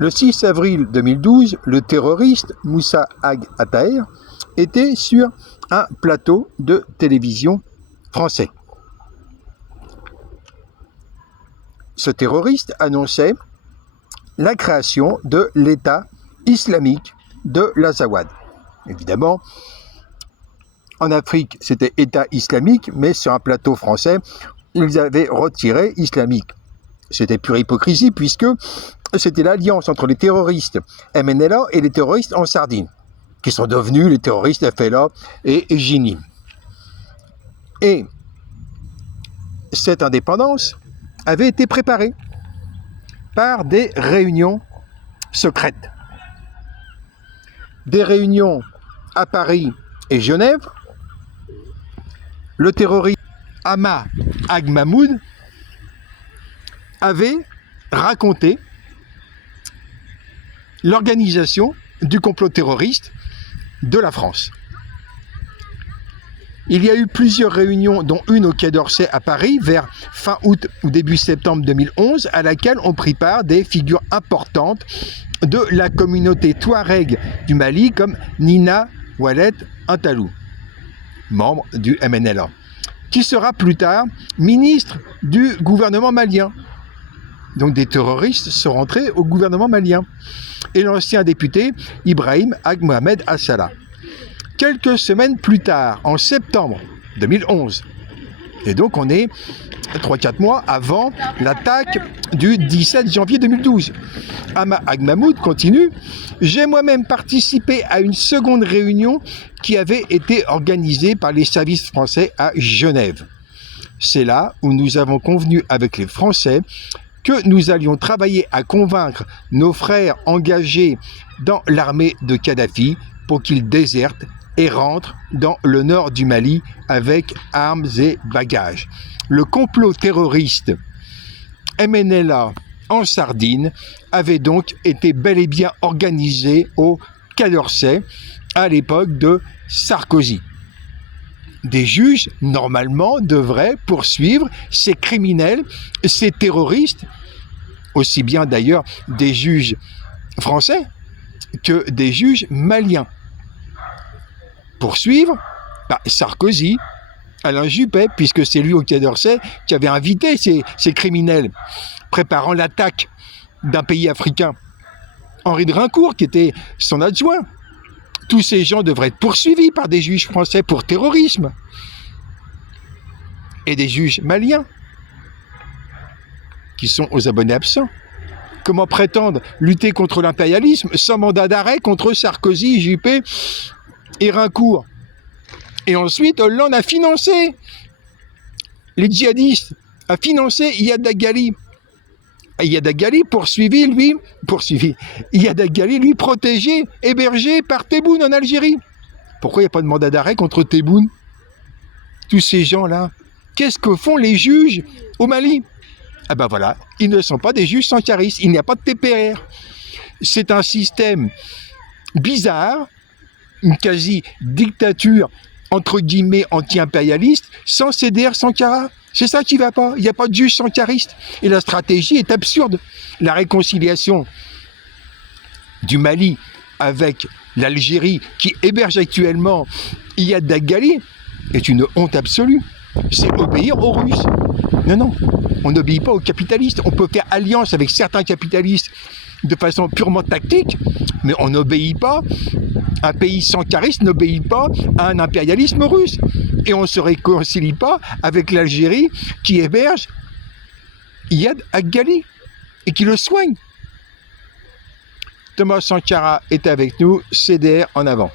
Le 6 avril 2012, le terroriste Moussa Ag Attaher était sur un plateau de télévision français. Ce terroriste annonçait la création de l'État islamique de l'Azawad. Évidemment, en Afrique, c'était État islamique, mais sur un plateau français, ils avaient retiré islamique. C'était pure hypocrisie, puisque c'était l'alliance entre les terroristes MNLA et les terroristes en Sardine, qui sont devenus les terroristes FLA et Jini. Et cette indépendance avait été préparée par des réunions secrètes. Des réunions à Paris et Genève. Le terroriste Hama Ag Mahmoud avait raconté l'organisation du complot terroriste de la France. Il y a eu plusieurs réunions, dont une au Quai d'Orsay à Paris, vers fin août ou début septembre 2011, à laquelle ont pris part des figures importantes de la communauté touareg du Mali, comme Nina Wallet Antalou, membre du MNLA, qui sera plus tard ministre du gouvernement malien. Donc des terroristes sont rentrés au gouvernement malien. Et l'ancien député Ibrahim Ag Mohamed Assala. Quelques semaines plus tard, en septembre 2011, et donc on est 3-4 mois avant l'attaque du 17 janvier 2012. Hama Ag Mahmoud continue. J'ai moi-même participé à une seconde réunion qui avait été organisée par les services français à Genève. C'est là où nous avons convenu avec les Français que nous allions travailler à convaincre nos frères engagés dans l'armée de Kadhafi pour qu'ils désertent et rentrent dans le nord du Mali avec armes et bagages. Le complot terroriste MNLA en Sardine avait donc été bel et bien organisé au Quai d'Orsay à l'époque de Sarkozy. Des juges, normalement, devraient poursuivre ces criminels, ces terroristes, aussi bien d'ailleurs des juges français que des juges maliens. Poursuivre Sarkozy, Alain Juppé, puisque c'est lui au Quai d'Orsay qui avait invité ces criminels, préparant l'attaque d'un pays africain. Henri de Rincourt, qui était son adjoint. Tous ces gens devraient être poursuivis par des juges français pour terrorisme. Et des juges maliens, qui sont aux abonnés absents. Comment prétendre lutter contre l'impérialisme sans mandat d'arrêt contre Sarkozy, Juppé et Rincourt? Et ensuite, Hollande a financé les djihadistes, a financé Iyad Dagali. Iyad Dagali Iyad Dagali, lui, protégé, hébergé par Tebboune en Algérie. Pourquoi il n'y a pas de mandat d'arrêt contre Tebboune? Tous ces gens-là, qu'est-ce que font les juges au Mali? Ah ben voilà, ils ne sont pas des juges sankaristes, il n'y a pas de TPR. C'est un système bizarre, une quasi-dictature, entre guillemets, anti-impérialiste, sans CDR Sankara. C'est ça qui ne va pas, il n'y a pas de juge sankariste. Et la stratégie est absurde. La réconciliation du Mali avec l'Algérie, qui héberge actuellement Iyad Dagali, est une honte absolue. C'est obéir aux Russes. Non, on n'obéit pas aux capitalistes. On peut faire alliance avec certains capitalistes de façon purement tactique, mais on n'obéit pas. Un pays sankariste n'obéit pas à un impérialisme russe. Et on ne se réconcilie pas avec l'Algérie qui héberge Iyad Dagali et qui le soigne. Thomas Sankara est avec nous, CDR en avant.